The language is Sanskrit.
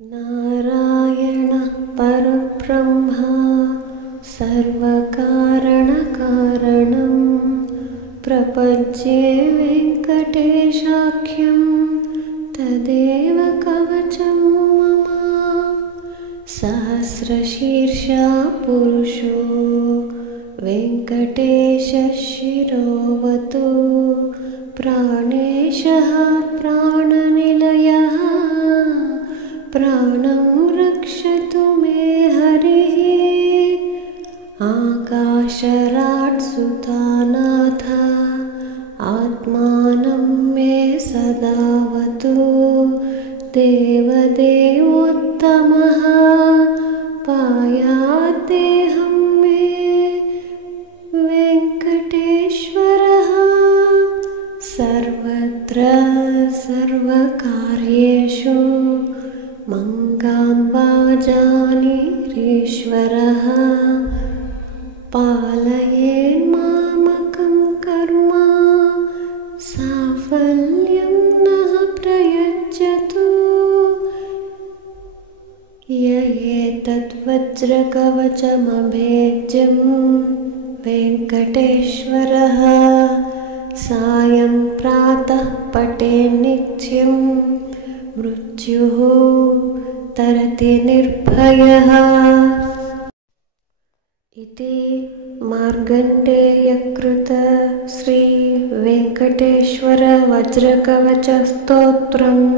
नारायणः परब्रह्मा सर्वकारणकारणं प्रपद्ये वेङ्कटेशाख्यं तदेव कवचं मम। सहस्रशीर्षा पुरुषो वेङ्कटेशः शिरोवतु प्राणेशः प्राणनिलयः प्राणं रक्षतु मे हरिः। आकाशराट् सुतानाथ आत्मानं मे सदावतु देवदेवोत्तमः पायाद्देहं मे वेङ्कटेश्वरः। सर्वत्र सर्वकार्येषु मङ्गां वाजानिरीश्वरः पालयेन्मामकं कर्म साफल्यं नः प्रयच्छतु। य एतद्वज्रकवचमभेद्यं वेङ्कटेश्वरः सायं प्रातः पठेन्नित्यं मृत्युः तरति निर्भयः। इति मार्कण्डेयकृत श्री वेङ्कटेश्वर वज्रकवचस्तोत्रम्।